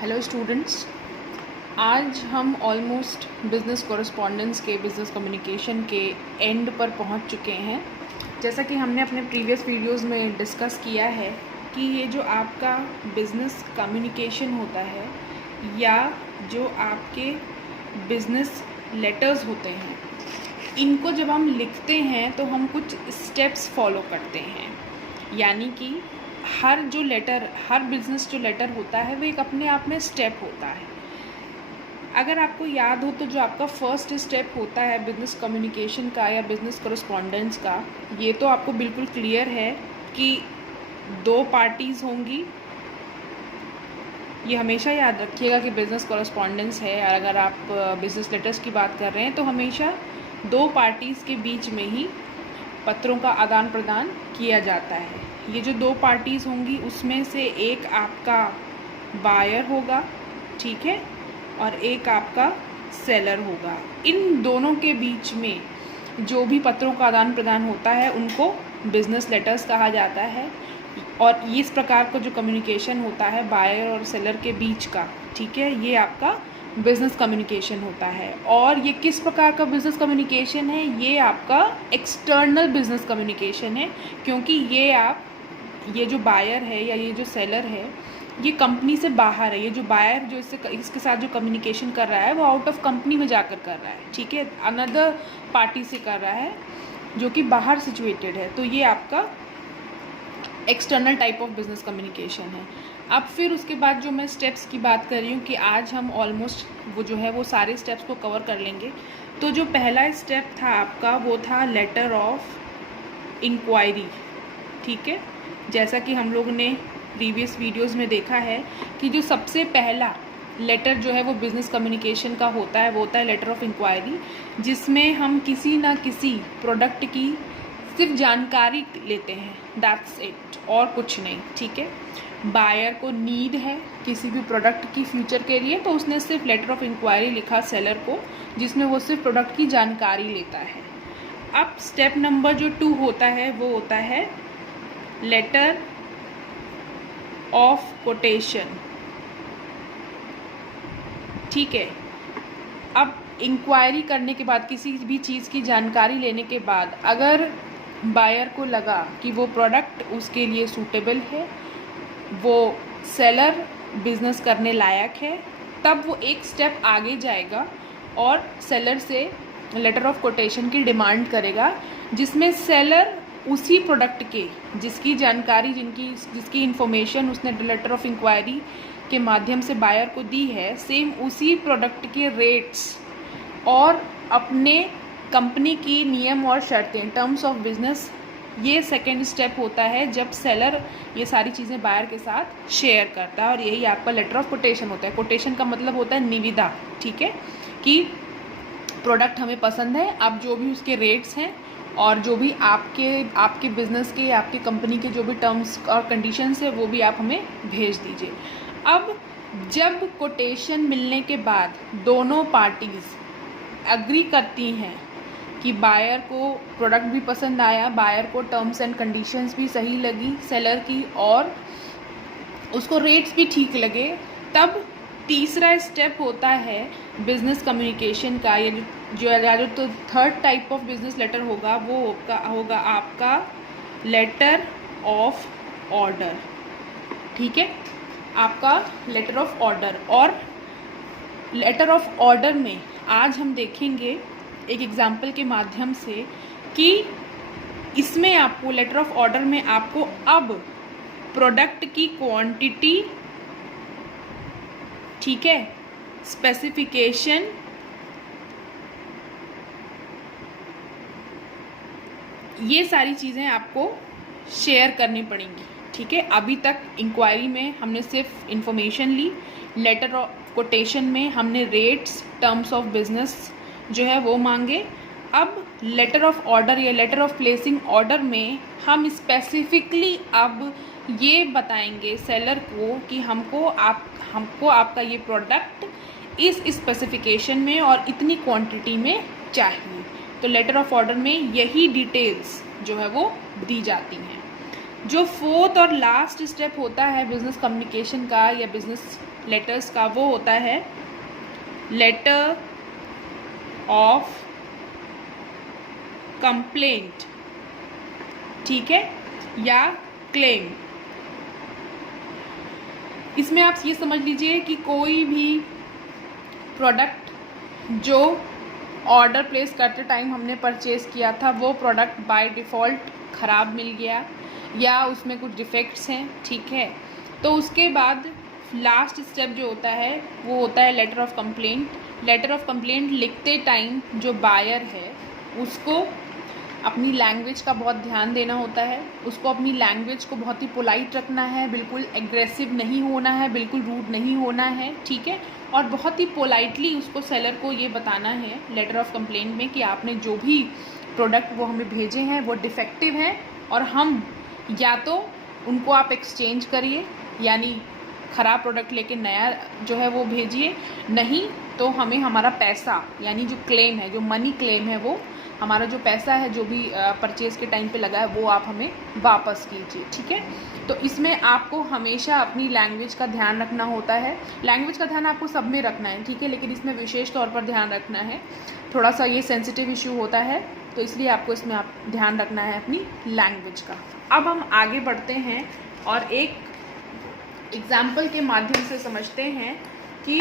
Hello students, आज हम almost business correspondence के बिज़नेस कम्युनिकेशन के एंड पर पहुंच चुके हैं। जैसा कि हमने अपने प्रीवियस वीडियोस में डिस्कस किया है कि ये जो आपका बिज़नेस कम्युनिकेशन होता है या जो आपके बिज़नेस लेटर्स होते हैं, इनको जब हम लिखते हैं तो हम कुछ स्टेप्स फॉलो करते हैं। यानी कि हर बिज़नेस जो लेटर होता है वो एक अपने आप में स्टेप होता है। अगर आपको याद हो तो जो आपका फर्स्ट स्टेप होता है बिज़नेस कम्युनिकेशन का या बिज़नेस कॉरेस्पॉन्डेंस का, ये तो आपको बिल्कुल क्लियर है कि 2 पार्टीज़ होंगी। ये हमेशा याद रखिएगा कि बिज़नेस कॉरेस्पॉन्डेंस है, और अगर आप बिज़नेस लेटर्स की बात कर रहे हैं तो हमेशा 2 पार्टीज़ के बीच में ही पत्रों का आदान प्रदान किया जाता है। ये जो 2 पार्टीज़ होंगी उसमें से एक आपका बायर होगा, ठीक है, और एक आपका सेलर होगा। इन दोनों के बीच में जो भी पत्रों का आदान प्रदान होता है उनको बिज़नेस लेटर्स कहा जाता है। और इस प्रकार का जो कम्युनिकेशन होता है बायर और सेलर के बीच का, ठीक है, ये आपका बिज़नेस कम्युनिकेशन होता है। और ये किस प्रकार का बिज़नेस कम्युनिकेशन है? ये आपका एक्सटर्नल बिज़नेस कम्युनिकेशन है, क्योंकि ये जो बायर है या ये जो सेलर है ये कंपनी से बाहर है। ये जो बायर जो इसके साथ जो कम्युनिकेशन कर रहा है वो आउट ऑफ कंपनी में जाकर कर रहा है, ठीक है, अनदर पार्टी से कर रहा है जो कि बाहर सिचुएटेड है। तो ये आपका external type of business communication है। अब फिर उसके बाद जो मैं स्टेप्स की बात कर रही हूँ कि आज हम ऑलमोस्ट वो सारे स्टेप्स को कवर कर लेंगे। तो जो पहला स्टेप था आपका वो था लेटर ऑफ इंक्वायरी, ठीक है। जैसा कि हम लोग ने प्रीवियस वीडियोस में देखा है कि जो सबसे पहला लेटर जो है वो बिज़नेस कम्युनिकेशन का होता है वो होता है लेटर ऑफ इंक्वायरी, जिसमें हम किसी ना किसी प्रोडक्ट की सिर्फ जानकारी लेते हैं, दैट्स इट, और कुछ नहीं, ठीक है। बायर को नीड है किसी भी प्रोडक्ट की फ्यूचर के लिए, तो उसने सिर्फ लेटर ऑफ इंक्वायरी लिखा सेलर को, जिसमें वो सिर्फ प्रोडक्ट की जानकारी लेता है। अब स्टेप नंबर जो 2 होता है वो होता है लेटर ऑफ कोटेशन, ठीक है। अब इंक्वायरी करने के बाद, किसी भी चीज़ की जानकारी लेने के बाद, अगर बायर को लगा कि वो प्रोडक्ट उसके लिए सूटेबल है, वो सेलर बिज़नेस करने लायक है, तब वो एक स्टेप आगे जाएगा और सेलर से लेटर ऑफ कोटेशन की डिमांड करेगा, जिसमें सेलर उसी प्रोडक्ट के जिसकी जानकारी जिसकी इन्फॉर्मेशन उसने लेटर ऑफ इंक्वायरी के माध्यम से बायर को दी है, सेम उसी प्रोडक्ट के रेट्स और अपने कंपनी की नियम और शर्तें, टर्म्स ऑफ बिजनेस, ये सेकेंड स्टेप होता है जब सेलर ये सारी चीज़ें बायर के साथ शेयर करता है। और यही आपका लेटर ऑफ कोटेशन होता है। कोटेशन का मतलब होता है निविदा, ठीक है, कि प्रोडक्ट हमें पसंद है, अब जो भी उसके रेट्स हैं और जो भी आपके बिज़नेस के, आपकी कंपनी के जो भी टर्म्स और कंडीशंस है वो भी आप हमें भेज दीजिए। अब जब कोटेशन मिलने के बाद दोनों पार्टीज़ एग्री करती हैं कि बायर को प्रोडक्ट भी पसंद आया, बायर को टर्म्स एंड कंडीशंस भी सही लगी सेलर की, और उसको रेट्स भी ठीक लगे, तब तीसरा स्टेप होता है बिज़नेस कम्युनिकेशन का। ये जो third type of business letter होगा वो होगा आपका लेटर ऑफ ऑर्डर, ठीक है, आपका लेटर ऑफ ऑर्डर। और लेटर ऑफ ऑर्डर में आज हम देखेंगे एक एग्जाम्पल के माध्यम से कि इसमें आपको लेटर ऑफ ऑर्डर में आपको अब प्रोडक्ट की क्वांटिटी, ठीक है, स्पेसिफिकेशन, ये सारी चीज़ें आपको शेयर करनी पड़ेंगी, ठीक है। अभी तक इंक्वायरी में हमने सिर्फ इंफॉर्मेशन ली, लेटर ऑफ कोटेशन में हमने रेट्स, टर्म्स ऑफ बिजनेस जो है वो मांगे। अब लेटर ऑफ ऑर्डर या लेटर ऑफ प्लेसिंग ऑर्डर में हम स्पेसिफिकली अब ये बताएंगे सेलर को कि हमको आपका ये प्रोडक्ट इस स्पेसिफिकेशन में और इतनी क्वांटिटी में चाहिए। तो लेटर ऑफ ऑर्डर में यही डिटेल्स जो है वो दी जाती हैं। जो फोर्थ और लास्ट स्टेप होता है बिज़नेस कम्युनिकेशन का या बिज़नेस लेटर्स का वो होता है लेटर ऑफ कंप्लेंट, ठीक है, या क्लेम। इसमें आप ये समझ लीजिए कि कोई भी प्रोडक्ट जो ऑर्डर प्लेस करते टाइम हमने परचेज़ किया था वो प्रोडक्ट बाय डिफ़ॉल्ट ख़राब मिल गया या उसमें कुछ डिफेक्ट्स हैं, ठीक है, तो उसके बाद लास्ट स्टेप जो होता है वो होता है letter of complaint. Letter of complaint लिखते टाइम जो बायर है उसको अपनी लैंग्वेज का बहुत ध्यान देना होता है, उसको अपनी लैंग्वेज को बहुत ही पोलाइट रखना है, बिल्कुल एग्रेसिव नहीं होना है, बिल्कुल रूड नहीं होना है, ठीक है, और बहुत ही पोलाइटली उसको सेलर को ये बताना है लेटर ऑफ कंप्लेंट में कि आपने जो भी प्रोडक्ट वो हमें भेजे हैं वो डिफेक्टिव हैं और हम या तो उनको आप एक्सचेंज करिए यानी ख़राब प्रोडक्ट लेके नया जो है वो भेजिए, नहीं तो हमें हमारा पैसा यानी जो क्लेम है, जो मनी क्लेम है, वो हमारा जो पैसा है जो भी परचेज़ के टाइम पे लगा है वो आप हमें वापस कीजिए, ठीक है। तो इसमें आपको हमेशा अपनी लैंग्वेज का ध्यान रखना होता है। लैंग्वेज का ध्यान आपको सब में रखना है, ठीक है, लेकिन इसमें विशेष तौर पर ध्यान रखना है, थोड़ा सा ये सेंसिटिव इशू होता है, तो इसलिए आपको इसमें आप ध्यान रखना है अपनी लैंग्वेज का। अब हम आगे बढ़ते हैं और एक एग्जाम्पल के माध्यम से समझते हैं कि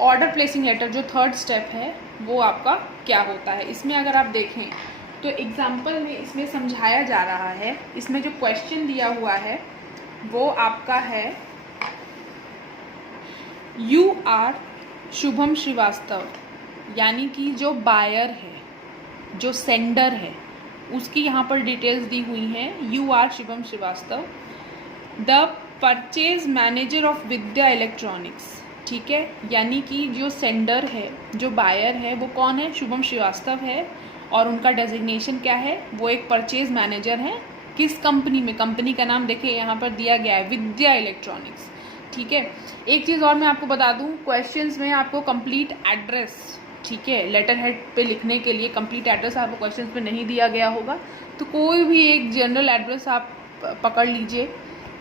ऑर्डर प्लेसिंग लेटर जो थर्ड स्टेप है वो आपका क्या होता है। इसमें अगर आप देखें तो एग्जाम्पल में इसमें समझाया जा रहा है, इसमें जो क्वेश्चन दिया हुआ है वो आपका है यू आर शुभम श्रीवास्तव, यानी कि जो बायर है, जो सेंडर है, उसकी यहाँ पर डिटेल्स दी हुई हैं। You are Shubham Srivastava the purchase manager of Vidya electronics, ठीक है, यानी कि जो सेंडर है, जो बायर है वो कौन है, शुभम श्रीवास्तव है और उनका डेजिग्नेशन क्या है, वो एक परचेज मैनेजर है। किस कंपनी में, कंपनी का नाम देखिए यहाँ पर दिया गया है विद्या इलेक्ट्रॉनिक्स, ठीक है। एक चीज़ और मैं आपको बता दूँ, क्वेश्चंस में आपको कंप्लीट एड्रेस, ठीक है, लेटर हेड पे लिखने के लिए कंप्लीट एड्रेस आपको क्वेश्चंस में नहीं दिया गया होगा, तो कोई भी एक जनरल एड्रेस आप पकड़ लीजिए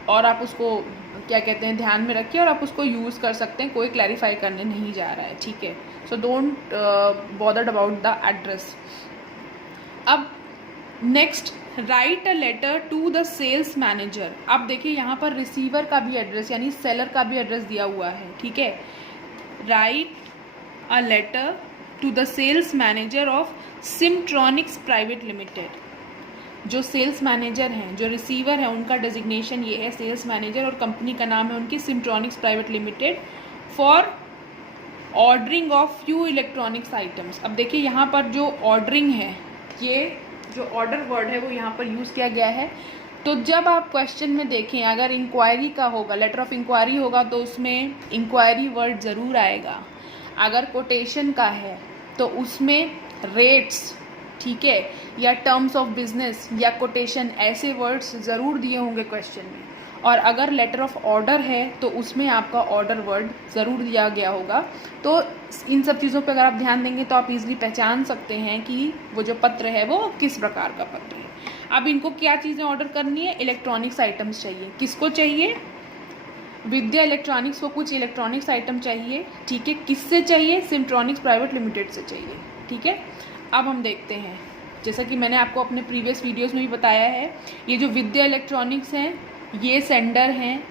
और आप उसको क्या कहते हैं ध्यान में रखिए और आप उसको यूज़ कर सकते हैं, कोई क्लैरिफाई करने नहीं जा रहा है, ठीक है। So don't bothered about the address. अब next, write a letter to the sales manager. अब देखिए यहाँ पर रिसीवर का भी एड्रेस यानी सेलर का भी एड्रेस दिया हुआ है, ठीक है। Write a letter to the sales manager of Simtronics private limited. जो सेल्स मैनेजर हैं, जो रिसीवर है, उनका डेजिग्नेशन ये है सेल्स मैनेजर और कंपनी का नाम है उनकी Simtronics private limited for ordering of few electronics items. अब देखिए यहाँ पर जो ऑर्डरिंग है, ये जो ऑर्डर वर्ड है वो यहाँ पर यूज़ किया गया है। तो जब आप क्वेश्चन में देखें, अगर इंक्वायरी का होगा, लेटर ऑफ इंक्वायरी होगा तो उसमें इंक्वायरी वर्ड ज़रूर आएगा। अगर कोटेशन का है तो उसमें रेट्स, ठीक है, या टर्म्स ऑफ बिजनेस या कोटेशन, ऐसे वर्ड्स ज़रूर दिए होंगे क्वेश्चन में। और अगर लेटर ऑफ ऑर्डर है तो उसमें आपका ऑर्डर वर्ड ज़रूर दिया गया होगा। तो इन सब चीज़ों पे अगर आप ध्यान देंगे तो आप इजीली पहचान सकते हैं कि वो जो पत्र है वो किस प्रकार का पत्र है। अब इनको क्या चीज़ें ऑर्डर करनी है, इलेक्ट्रॉनिक्स आइटम्स चाहिए। किसको चाहिए, विद्या इलेक्ट्रॉनिक्स को कुछ इलेक्ट्रॉनिक्स आइटम चाहिए, ठीक है। किससे चाहिए, सिमट्रॉनिक्स प्राइवेट लिमिटेड से चाहिए, ठीक है। अब हम देखते हैं, जैसा कि मैंने आपको अपने प्रीवियस वीडियोस में भी बताया है, ये जो विद्या इलेक्ट्रॉनिक्स हैं ये सेंडर हैं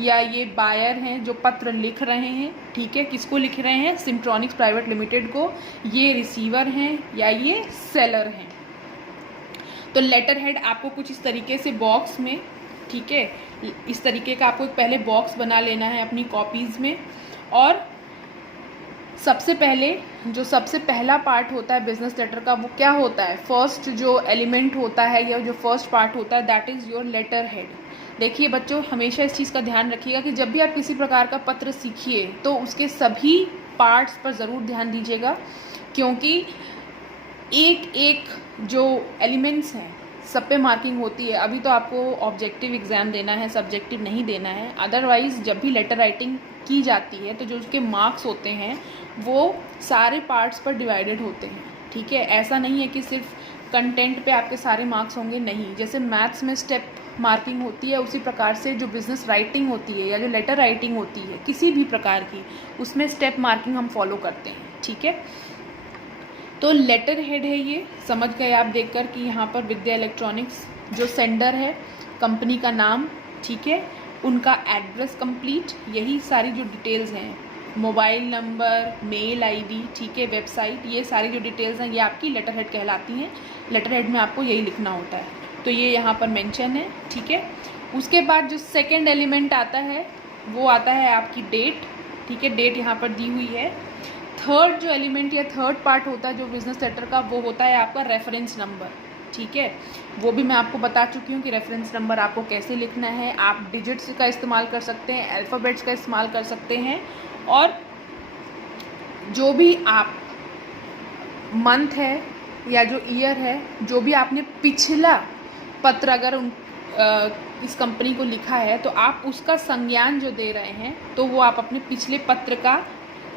या ये बायर हैं जो पत्र लिख रहे हैं, ठीक है। किसको लिख रहे हैं, सिमट्रॉनिक्स प्राइवेट लिमिटेड को। ये रिसीवर हैं या ये सेलर हैं। तो लेटर हेड आपको कुछ इस तरीके से बॉक्स में, ठीक है, इस तरीके का आपको एक पहले बॉक्स बना लेना है अपनी कॉपीज़ में। और सबसे पहले जो सबसे पहला पार्ट होता है बिजनेस लेटर का वो क्या होता है, फर्स्ट जो एलिमेंट होता है या जो फर्स्ट पार्ट होता है that is your letter head. देखिए बच्चों, हमेशा इस चीज़ का ध्यान रखिएगा कि जब भी आप किसी प्रकार का पत्र सीखिए तो उसके सभी पार्ट्स पर ज़रूर ध्यान दीजिएगा, क्योंकि एक एक जो एलिमेंट्स हैं सब पे मार्किंग होती है। अभी तो आपको ऑब्जेक्टिव एग्ज़ाम देना है, सब्जेक्टिव नहीं देना है। अदरवाइज़ जब भी लेटर राइटिंग की जाती है तो जो उसके मार्क्स होते हैं वो सारे पार्ट्स पर डिवाइडेड होते हैं, ठीक है। ऐसा नहीं है कि सिर्फ कंटेंट पे आपके सारे मार्क्स होंगे, नहीं। जैसे मैथ्स में स्टेप मार्किंग होती है उसी प्रकार से जो बिज़नेस राइटिंग होती है या जो लेटर राइटिंग होती है किसी भी प्रकार की, उसमें स्टेप मार्किंग हम फॉलो करते हैं, ठीक है। तो लेटर हेड है, ये समझ गए आप देखकर कि यहाँ पर विद्या इलेक्ट्रॉनिक्स जो सेंडर है, कंपनी का नाम, ठीक है, उनका एड्रेस कंप्लीट, यही सारी जो डिटेल्स हैं, मोबाइल नंबर, मेल आईडी, ठीक है, वेबसाइट, ये सारी जो डिटेल्स हैं ये आपकी लेटर हेड कहलाती हैं। लेटर हेड में आपको यही लिखना होता है, तो ये यहाँ पर मेंशन है, ठीक है। उसके बाद जो सेकंड एलिमेंट आता है वो आता है आपकी डेट, ठीक है, डेट यहाँ पर दी हुई है। थर्ड जो एलिमेंट या थर्ड पार्ट होता है जो बिज़नेस लेटर का, वो होता है आपका रेफरेंस नंबर, ठीक है। वो भी मैं आपको बता चुकी हूँ कि रेफरेंस नंबर आपको कैसे लिखना है। आप डिजिट्स का इस्तेमाल कर सकते हैं, अल्फ़ाबेट्स का इस्तेमाल कर सकते हैं, और जो भी आप मंथ है या जो ईयर है, जो भी आपने पिछला पत्र अगर इस कंपनी को लिखा है तो आप उसका संज्ञान जो दे रहे हैं तो वो आप अपने पिछले पत्र का,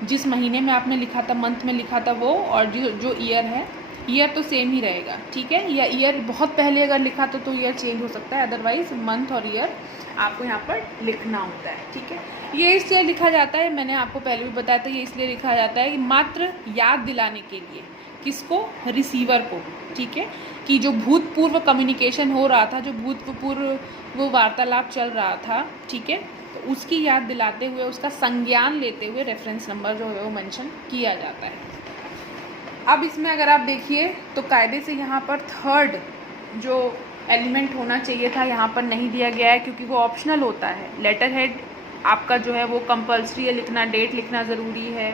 जिस महीने में आपने लिखा था, मंथ में लिखा था वो, और जो ईयर है, ईयर तो सेम ही रहेगा, ठीक है। या ईयर बहुत पहले अगर लिखा तो ईयर चेंज हो सकता है, अदरवाइज मंथ और ईयर आपको यहाँ पर लिखना होता है, ठीक है। ये इसलिए लिखा जाता है, मैंने आपको पहले भी बताया था, ये इसलिए लिखा जाता है कि मात्र याद दिलाने के लिए, किसको, रिसीवर को, ठीक है, कि जो भूतपूर्व कम्युनिकेशन हो रहा था, जो भूतपूर्व वो वार्तालाप चल रहा था, ठीक है, तो उसकी याद दिलाते हुए, उसका संज्ञान लेते हुए रेफरेंस नंबर जो है वो मेंशन किया जाता है। अब इसमें अगर आप देखिए तो कायदे से यहाँ पर थर्ड जो एलिमेंट होना चाहिए था यहाँ पर नहीं दिया गया है, क्योंकि वो ऑप्शनल होता है। लेटर हेड आपका जो है वो कंपल्सरी है लिखना, डेट लिखना ज़रूरी है,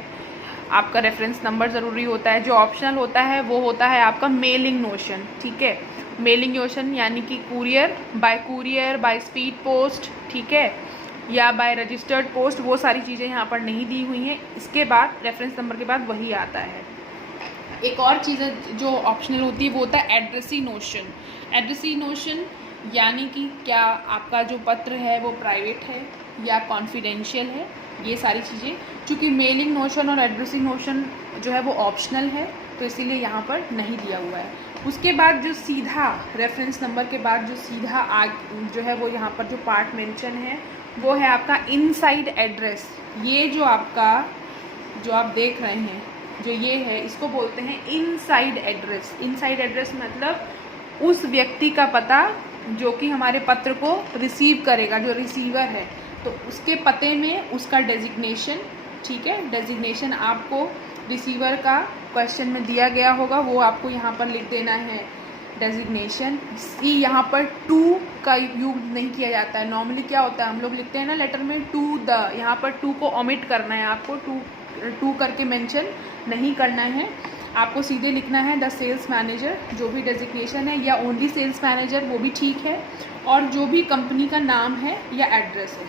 आपका रेफरेंस नंबर ज़रूरी होता है। जो ऑप्शनल होता है वो होता है आपका मेलिंग नोशन, ठीक है। मेलिंग नोशन यानी कि कुरियर, बाय स्पीड पोस्ट, ठीक है, या बाय रजिस्टर्ड पोस्ट, वो सारी चीज़ें यहाँ पर नहीं दी हुई हैं। इसके बाद रेफरेंस नंबर के बाद वही आता है। एक और चीज़ जो ऑप्शनल होती है वो होता है एड्रेसी नोशन। एड्रेसी नोशन यानी कि क्या आपका जो पत्र है वो प्राइवेट है या कॉन्फिडेंशियल है, ये सारी चीज़ें। चूँकि मेलिंग नोशन और एड्रेसी नोशन जो है वो ऑप्शनल है तो इसीलिए यहाँ पर नहीं दिया हुआ है। उसके बाद जो सीधा रेफरेंस नंबर के बाद जो सीधा जो है वो यहाँ पर जो पार्ट मेंशन है वो है आपका इनसाइड एड्रेस। ये जो आपका जो आप देख रहे हैं जो ये है, इसको बोलते हैं इनसाइड एड्रेस। इनसाइड एड्रेस मतलब उस व्यक्ति का पता जो कि हमारे पत्र को रिसीव करेगा, जो रिसीवर है, तो उसके पते में उसका डेजिग्नेशन, ठीक है, डेजिग्नेशन आपको रिसीवर का क्वेश्चन में दिया गया होगा, वो आपको यहाँ पर लिख देना है डेजिग्नेशन। यहाँ पर टू का यूज नहीं किया जाता है। नॉर्मली क्या होता है, हम लोग लिखते हैं ना लेटर में टू द, यहाँ पर टू को ओमिट करना है, आपको टू करके मेंशन नहीं करना है, आपको सीधे लिखना है द सेल्स मैनेजर, जो भी डेजिग्नेशन है, या ओनली सेल्स मैनेजर, वो भी ठीक है, और जो भी कंपनी का नाम है या एड्रेस है।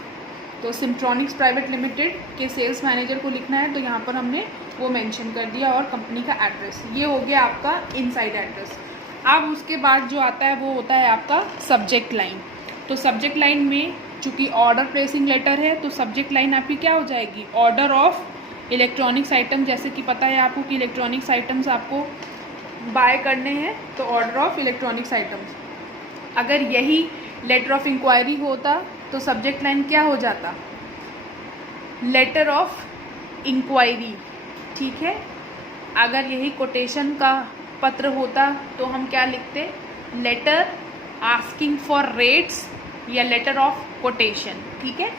तो सिम्ट्रॉनिक्स प्राइवेट लिमिटेड के सेल्स मैनेजर को लिखना है तो यहाँ पर हमने वो मेंशन कर दिया, और कंपनी का एड्रेस। ये हो गया आपका इनसाइड एड्रेस। अब उसके बाद जो आता है वो होता है आपका सब्जेक्ट लाइन। तो सब्जेक्ट लाइन में चूँकि ऑर्डर प्लेसिंग लेटर है तो सब्जेक्ट लाइन आपकी क्या हो जाएगी, ऑर्डर ऑफ इलेक्ट्रॉनिक्स आइटम। जैसे कि पता है आपको कि इलेक्ट्रॉनिक्स आइटम्स आपको बाय करने हैं तो ऑर्डर ऑफ इलेक्ट्रॉनिक्स आइटम्स। अगर यही लेटर ऑफ इंक्वायरी होता तो सब्जेक्ट लाइन क्या हो जाता, लेटर ऑफ इंक्वायरी, ठीक है। अगर यही कोटेशन का पत्र होता तो हम क्या लिखते, लेटर आस्किंग फॉर रेट्स या लेटर ऑफ कोटेशन, ठीक है।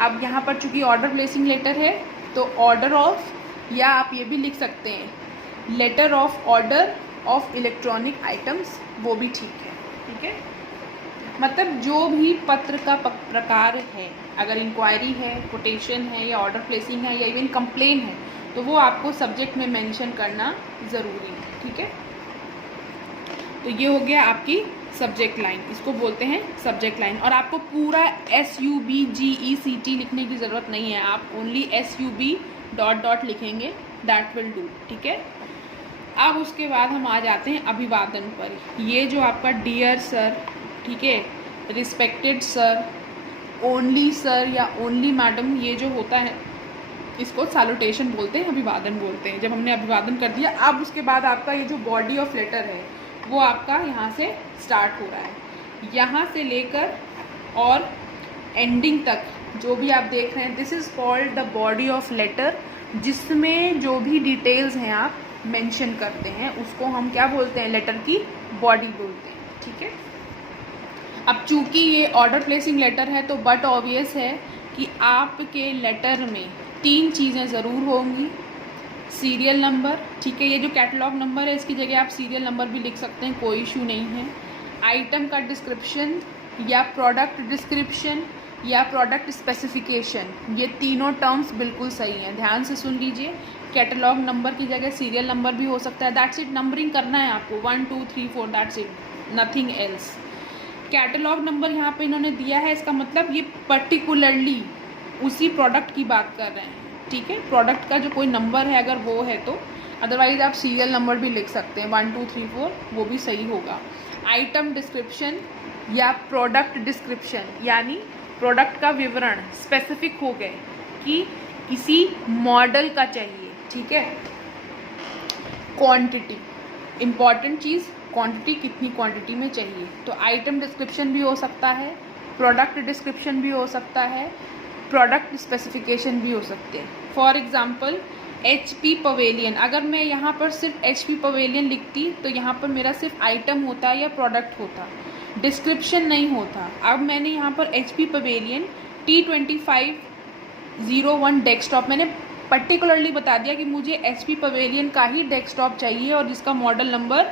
अब यहाँ पर चूँकि ऑर्डर प्लेसिंग लेटर है तो ऑर्डर ऑफ, या आप ये भी लिख सकते हैं letter of order of electronic items, वो भी ठीक है, ठीक है। मतलब जो भी पत्र का प्रकार है, अगर इंक्वायरी है, कोटेशन है, या ऑर्डर प्लेसिंग है, या इवन कंप्लेन है, तो वो आपको सब्जेक्ट में मेंशन करना ज़रूरी है, ठीक है। तो ये हो गया आपकी सब्जेक्ट लाइन, इसको बोलते हैं सब्जेक्ट लाइन। और आपको पूरा SUBGECT लिखने की ज़रूरत नहीं है, आप ओनली SUB ... लिखेंगे, दैट विल डू, ठीक है। अब उसके बाद हम आ जाते हैं अभिवादन पर। ये जो आपका डियर सर, ठीक है, रिस्पेक्टेड सर, ओनली सर या ओनली मैडम, ये जो होता है इसको सैल्यूटेशन बोलते हैं, अभिवादन बोलते हैं। जब हमने अभिवादन कर दिया, अब उसके बाद आपका ये जो बॉडी ऑफ लेटर है वो आपका यहाँ से स्टार्ट हो रहा है। यहाँ से लेकर और एंडिंग तक जो भी आप देख रहे हैं, this is called the body of letter, जिसमें जो भी डिटेल्स हैं आप मेंशन करते हैं उसको हम क्या बोलते हैं, लेटर की बॉडी बोलते हैं, ठीक है। अब चूंकि ये ऑर्डर प्लेसिंग लेटर है तो बट ऑब्वियस है कि आपके लेटर में 3 चीज़ें ज़रूर होंगी। सीरियल नंबर, ठीक है, ये जो कैटलॉग नंबर है इसकी जगह आप सीरियल नंबर भी लिख सकते हैं, कोई इशू नहीं है। आइटम का डिस्क्रिप्शन या प्रोडक्ट डिस्क्रिप्शन या प्रोडक्ट स्पेसिफिकेशन, ये तीनों टर्म्स बिल्कुल सही हैं, ध्यान से सुन लीजिए। कैटलॉग नंबर की जगह सीरियल नंबर भी हो सकता है, दैट्स इट। नंबरिंग करना है आपको 1 2 3 4, that's it, nothing else. Catalogue number यहाँ पे इन्होंने दिया है, इसका मतलब ये पर्टिकुलरली उसी प्रोडक्ट की बात कर रहे हैं, ठीक है। प्रोडक्ट का जो कोई नंबर है अगर वो है तो, अदरवाइज आप सीरियल नंबर भी लिख सकते हैं 1 2 3 4, वो भी सही होगा। आइटम डिस्क्रिप्शन या प्रोडक्ट डिस्क्रिप्शन, यानी प्रोडक्ट का विवरण स्पेसिफिक हो गए कि किसी मॉडल का चाहिए, ठीक है। क्वांटिटी, इम्पॉर्टेंट चीज़, क्वांटिटी कितनी क्वांटिटी में चाहिए, तो आइटम डिस्क्रिप्शन भी हो सकता है, प्रोडक्ट डिस्क्रिप्शन भी हो सकता है, प्रोडक्ट स्पेसिफिकेशन भी हो सकते हैं। फॉर एग्जांपल HP पवेलियन, अगर मैं यहाँ पर सिर्फ HP पवेलियन लिखती तो यहाँ पर मेरा सिर्फ आइटम होता या प्रोडक्ट होता, डिस्क्रिप्शन नहीं होता। अब मैंने यहाँ पर HP पवेलियन T2501 डेस्कटॉप, मैंने पर्टिकुलरली बता दिया कि मुझे HP पवेलियन का ही डेस्कटॉप चाहिए और जिसका मॉडल नंबर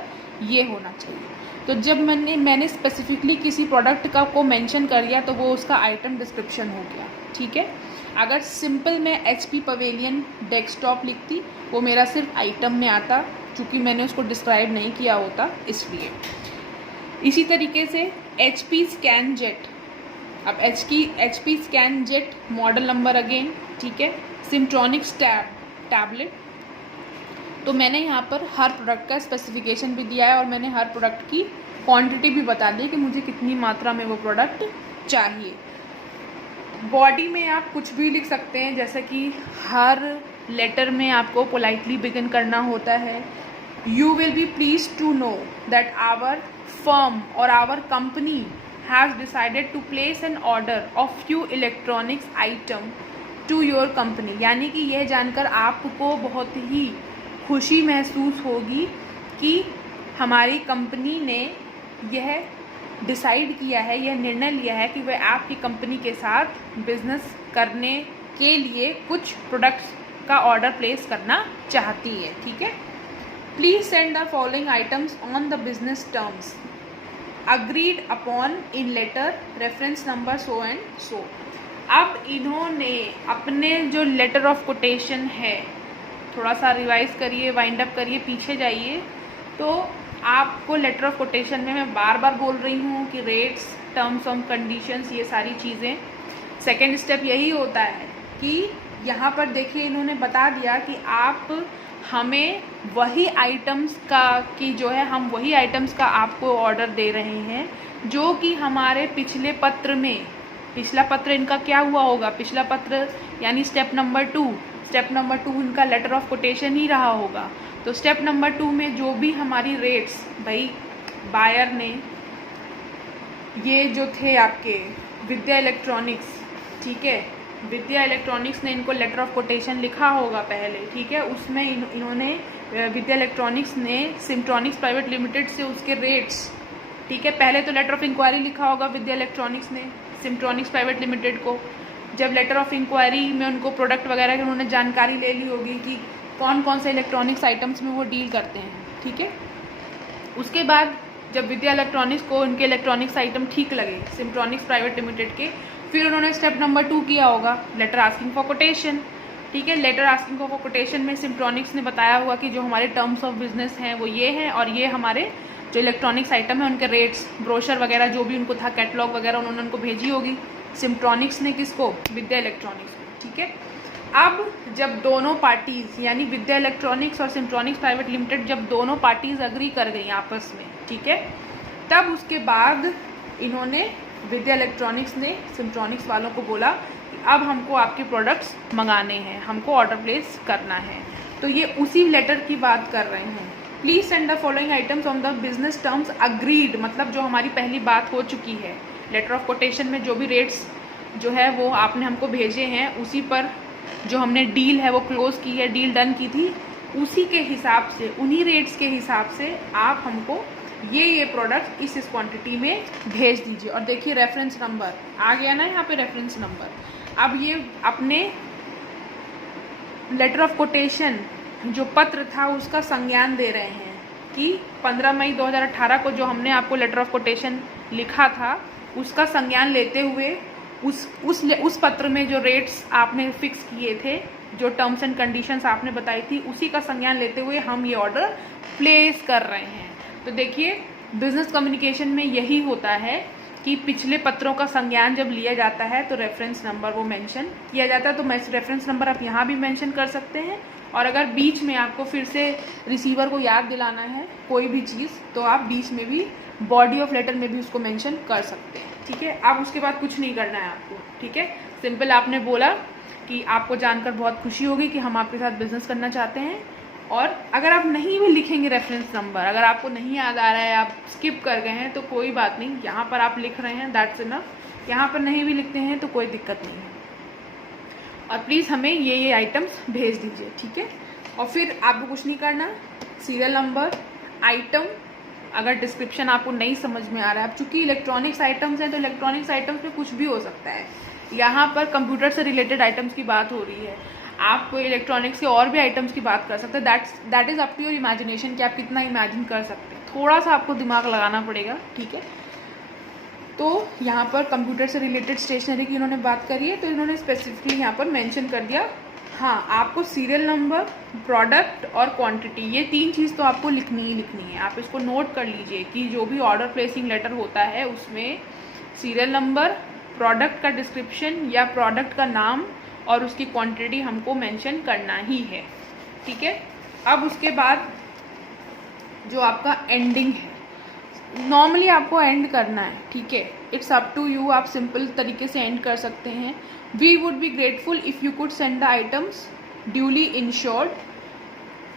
ये होना चाहिए। तो जब मैंने स्पेसिफिकली किसी प्रोडक्ट का को मेंशन कर दिया तो वो उसका आइटम डिस्क्रिप्शन हो गया, ठीक है। अगर सिंपल मैं HP पवेलियन डेस्कटॉप लिखती वो मेरा सिर्फ आइटम में आता, चूँकि मैंने उसको डिस्क्राइब नहीं किया होता इसलिए। इसी तरीके से HP स्कैन जेट, अब HP scan jet model number again, ठीक है। सिम्ट्रॉनिक्स टैबलेट, तो मैंने यहाँ पर हर प्रोडक्ट का स्पेसिफिकेशन भी दिया है और मैंने हर प्रोडक्ट की क्वांटिटी भी बता दी कि मुझे कितनी मात्रा में वो प्रोडक्ट चाहिए। बॉडी में आप कुछ भी लिख सकते हैं, जैसे कि हर लेटर में आपको पोलाइटली बिगिन करना होता है। You will be pleased to know that our firm और our company has decided to place an order of few electronics item to your company, यानी कि यह जानकर आपको बहुत ही खुशी महसूस होगी कि हमारी कंपनी ने यह डिसाइड किया है, यह निर्णय लिया है कि वह आपकी कंपनी के साथ बिजनेस करने के लिए कुछ प्रोडक्ट्स का ऑर्डर प्लेस करना चाहती है, ठीक है। Please send the following items on the business terms agreed upon in letter, reference number so and so. अब इन्होंने अपने जो लेटर ऑफ कोटेशन है, थोड़ा सा रिवाइज करिए, वाइंड अप करिए, पीछे जाइए, तो आपको लेटर ऑफ कोटेशन में मैं बार बार बोल रही हूँ कि रेट्स, टर्म्स ऑफ कंडीशंस, ये सारी चीज़ें। सेकेंड स्टेप यही होता है कि यहाँ पर देखिए इन्होंने बता दिया कि आप हमें वही आइटम्स का कि जो है हम वही आइटम्स का आपको ऑर्डर दे रहे हैं जो कि हमारे पिछले पत्र में, पिछला पत्र इनका क्या हुआ होगा, पिछला पत्र यानी स्टेप नंबर 2 इनका लेटर ऑफ कोटेशन ही रहा होगा। तो स्टेप नंबर 2 में जो भी हमारी रेट्स, भाई बायर ने ये जो थे आपके विद्या इलेक्ट्रॉनिक्स, ठीक है, विद्या इलेक्ट्रॉनिक्स ने इनको लेटर ऑफ कोटेशन लिखा होगा पहले, ठीक है। उसमें इन्होंने विद्या इलेक्ट्रॉनिक्स ने सिम्ट्रॉनिक्स प्राइवेट लिमिटेड से उसके रेट्स, ठीक है, पहले तो लेटर ऑफ इंक्वायरी लिखा होगा विद्या इलेक्ट्रॉनिक्स ने सिम्ट्रॉनिक्स प्राइवेट लिमिटेड को। जब लेटर ऑफ इंक्वायरी में उनको प्रोडक्ट वगैरह की उन्होंने जानकारी ले ली होगी कि कौन कौन से इलेक्ट्रॉनिक्स आइटम्स में वो डील करते हैं, ठीक है। उसके बाद जब विद्या इलेक्ट्रॉनिक्स को उनके इलेक्ट्रॉनिक्स आइटम ठीक लगे सिम्ट्रॉनिक्स प्राइवेट लिमिटेड के, फिर उन्होंने स्टेप नंबर 2 किया होगा, लेटर आस्किंग फॉर कोटेशन, ठीक है। लेटर आस्किंग फॉर कोटेशन में सिम्ट्रॉनिक्स ने बताया हुआ कि जो हमारे टर्म्स ऑफ बिजनेस हैं वो ये हैं और ये हमारे जो इलेक्ट्रॉनिक्स आइटम है उनके रेट्स, ब्रोशर वगैरह जो भी उनको था, कैटलॉग वगैरह उन्होंने उनको भेजी होगी सिम्ट्रॉनिक्स ने, किसको, विद्या इलेक्ट्रॉनिक्स को, ठीक है। अब जब दोनों पार्टीज़ यानी विद्या इलेक्ट्रॉनिक्स और सिम्ट्रॉनिक्स प्राइवेट लिमिटेड जब दोनों पार्टीज़ अग्री कर गई आपस में, ठीक है, तब उसके बाद इन्होंने विद्या इलेक्ट्रॉनिक्स ने सिम्ट्रॉनिक्स वालों को बोला कि अब हमको आपके प्रोडक्ट्स मंगाने हैं, हमको ऑर्डर प्लेस करना है। तो ये उसी लेटर की बात कर रहे हैं, please send the following items on the business terms agreed, मतलब जो हमारी पहली बात हो चुकी है लेटर ऑफ कोटेशन में, जो भी रेट्स जो है वो आपने हमको भेजे हैं, उसी पर जो हमने डील है वो क्लोज़ की है, डील डन की थी, उसी के हिसाब से, उन्हीं रेट्स के हिसाब से आप हमको ये प्रोडक्ट इस क्वांटिटी में भेज दीजिए। और देखिए रेफरेंस नंबर आ गया ना यहाँ पे, रेफरेंस नंबर। अब ये अपने लेटर ऑफ कोटेशन जो पत्र था उसका संज्ञान दे रहे हैं कि 15 मई 2018 को जो हमने आपको लेटर ऑफ कोटेशन लिखा था उसका संज्ञान लेते हुए उस पत्र में जो रेट्स आपने फिक्स किए थे, जो टर्म्स एंड कंडीशंस आपने बताई थी, उसी का संज्ञान लेते हुए हम ये ऑर्डर प्लेस कर रहे हैं। तो देखिए बिजनेस कम्युनिकेशन में यही होता है कि पिछले पत्रों का संज्ञान जब लिया जाता है तो रेफरेंस नंबर वो मेंशन किया जाता है। तो रेफरेंस नंबर आप यहाँ भी मेंशन कर सकते हैं, और अगर बीच में आपको फिर से रिसीवर को याद दिलाना है कोई भी चीज़, तो आप बीच में भी बॉडी ऑफ लेटर में भी उसको मेंशन कर सकते हैं। ठीक है, अब उसके बाद कुछ नहीं करना है आपको। ठीक है, सिंपल आपने बोला कि आपको जानकर बहुत खुशी होगी कि हम आपके साथ बिजनेस करना चाहते हैं, और अगर आप नहीं भी लिखेंगे रेफरेंस नंबर, अगर आपको नहीं याद आ रहा है, आप स्किप कर गए हैं, तो कोई बात नहीं, यहाँ पर आप लिख रहे हैं, दैट्स इनफ। यहाँ पर नहीं भी लिखते हैं तो कोई दिक्कत नहीं है। और प्लीज़ हमें ये आइटम्स भेज दीजिए। ठीक है, और फिर आपको कुछ नहीं करना, सीरियल नंबर, आइटम, अगर डिस्क्रिप्शन आपको नहीं समझ में आ रहा है, अब चूँकि इलेक्ट्रॉनिक्स आइटम्स हैं तो इलेक्ट्रॉनिक्स आइटम्स में कुछ भी हो सकता है, यहाँ पर कंप्यूटर से रिलेटेड आइटम्स की बात हो रही है, आप इलेक्ट्रॉनिक्स के और भी आइटम्स की बात कर सकते हैं। That is up to your imagination कि आप कितना इमेजिन कर सकते हैं, थोड़ा सा आपको दिमाग लगाना पड़ेगा। ठीक है, तो यहाँ पर कंप्यूटर से रिलेटेड स्टेशनरी की इन्होंने बात करी है, तो इन्होंने स्पेसिफिकली यहाँ पर मेंशन कर दिया, हाँ आपको सीरियल नंबर, प्रोडक्ट और क्वांटिटी, ये 3 चीज़ तो आपको लिखनी ही लिखनी है। आप इसको नोट कर लीजिए कि जो भी ऑर्डर प्लेसिंग लेटर होता है उसमें सीरियल नंबर, प्रोडक्ट का डिस्क्रिप्शन या प्रोडक्ट का नाम और उसकी क्वांटिटी हमको मेंशन करना ही है। ठीक है, अब उसके बाद जो आपका एंडिंग है, नॉर्मली आपको एंड करना है। ठीक है, इट्स अप टू यू, आप सिंपल तरीके से एंड कर सकते हैं। We would be grateful if you could send the items duly insured.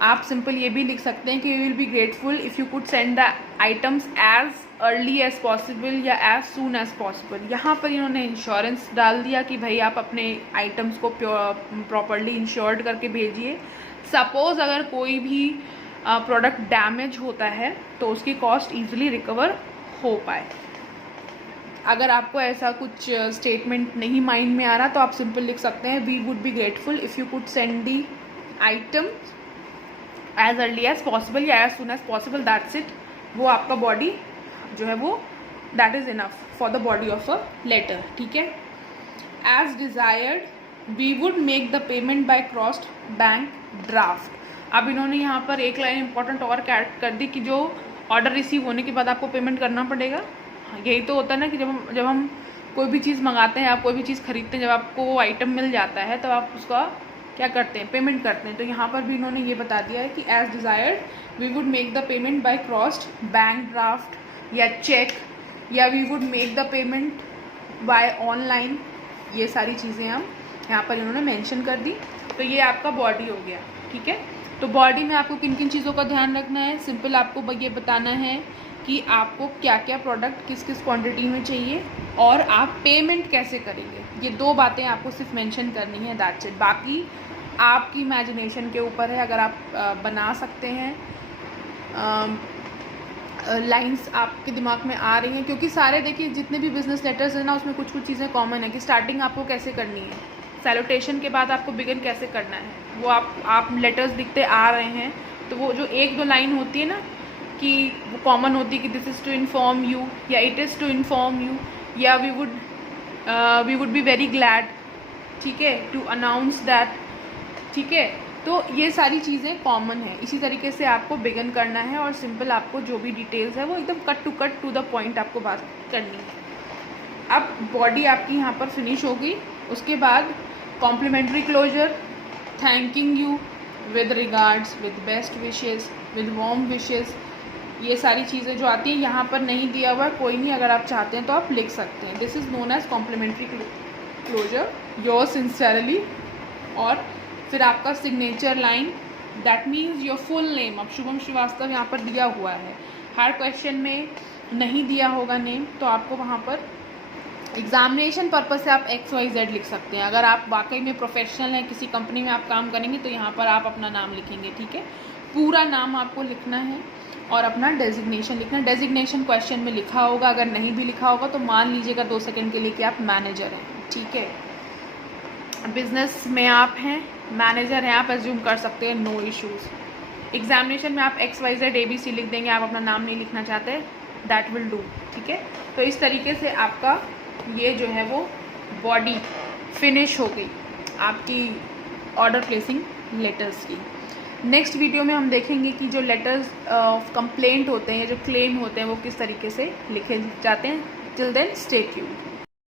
आप सिंपल ये भी लिख सकते हैं कि we will be grateful if you could send the items as early as possible या एज सून एज पॉसिबल। यहाँ पर इन्होंने इंश्योरेंस डाल दिया कि भाई आप अपने आइटम्स को प्रॉपरली इंश्योर्ड करके भेजिए। सपोज़ अगर कोई भी प्रोडक्ट डैमेज होता है तो उसकी कॉस्ट ईजिली रिकवर हो पाए। अगर आपको ऐसा कुछ स्टेटमेंट नहीं माइंड में आ रहा तो आप सिंपल लिख सकते हैं we would be grateful if you could send the item as early as possible या as soon as possible, that's it. वो आपका बॉडी जो है वो that is enough for the body of a letter. ठीक है, as desired we would make the payment by crossed bank draft. अब इन्होंने यहाँ पर एक लाइन इंपॉर्टेंट और ऐड कर दी कि जो ऑर्डर रिसीव होने के बाद आपको पेमेंट करना पड़ेगा। यही तो होता है ना कि जब हम कोई भी चीज़ मंगाते हैं, आप कोई भी चीज़ खरीदते हैं, जब आपको वो आइटम मिल जाता है तो आप उसका क्या करते हैं, पेमेंट करते हैं। तो यहाँ पर भी इन्होंने ये बता दिया है कि as desired we would make the payment by crossed bank draft या चेक, या we would make the payment by online. ये सारी चीज़ें हम यहाँ पर इन्होंने मेंशन कर दी। तो ये आपका बॉडी हो गया। ठीक है, तो बॉडी में आपको किन किन चीज़ों का ध्यान रखना है, सिंपल आपको ये बताना है कि आपको क्या क्या प्रोडक्ट किस किस क्वांटिटी में चाहिए और आप पेमेंट कैसे करेंगे। ये 2 बातें आपको सिर्फ मेंशन करनी है, दैट्स इट। बाकी आपकी इमेजिनेशन के ऊपर है, अगर आप बना सकते हैं, लाइंस आपके दिमाग में आ रही हैं, क्योंकि सारे देखिए जितने भी बिजनेस लेटर्स हैं ना उसमें कुछ कुछ चीज़ें कॉमन है कि स्टार्टिंग आपको कैसे करनी है, सैल्यूटेशन के बाद आपको बिगिन कैसे करना है। वो आप लेटर्स लिखते आ रहे हैं तो वो जो 1-2 लाइन होती है ना कि वो कॉमन होती है कि this is to inform you या it is to inform you या we would be very glad, ठीक है, टू अनाउंस दैट। ठीक है, तो ये सारी चीज़ें कॉमन है। इसी तरीके से आपको बिगिन करना है और सिंपल आपको जो भी डिटेल्स है वो एकदम कट टू द पॉइंट आपको बात करनी है। अब बॉडी आपकी यहाँ पर फिनिश होगी, उसके बाद complimentary closure, thanking you with regards, with best wishes, with warm wishes, ये सारी चीज़ें जो आती हैं यहाँ पर नहीं दिया हुआ है, कोई नहीं, अगर आप चाहते हैं तो आप लिख सकते हैं। This is known as complimentary closure, your sincerely. और फिर आपका signature line that means your full name. अब शुभम श्रीवास्तव यहाँ पर दिया हुआ है, हर क्वेश्चन में नहीं दिया होगा नेम, तो आपको वहाँ पर एग्जामिनेशन पर्पज से आप XYZ लिख सकते हैं। अगर आप वाकई में प्रोफेशनल हैं, किसी कंपनी में आप काम करेंगे, तो यहाँ पर आप अपना नाम लिखेंगे, ठीक है। पूरा नाम आपको लिखना है और अपना डेजिग्नेशन लिखना है। डेजिग्नेशन क्वेश्चन में लिखा होगा, अगर नहीं भी लिखा होगा तो मान लीजिएगा 2 सेकंड के लिए कि आप मैनेजर हैं, ठीक है। बिजनेस में आप हैं, मैनेजर हैं, आप एज्यूम कर सकते हैं, नो इश्यूज़। एग्जामिनेशन में आप XYZ ABC लिख देंगे, आप अपना नाम नहीं लिखना चाहते, दैट विल डू, ठीक है। तो इस तरीके से आपका ये जो है वो बॉडी फिनिश हो गई आपकी ऑर्डर प्लेसिंग लेटर्स की। नेक्स्ट वीडियो में हम देखेंगे कि जो लेटर्स ऑफ कंप्लेंट होते हैं, जो क्लेम होते हैं, वो किस तरीके से लिखे जाते हैं। Till then stay tuned.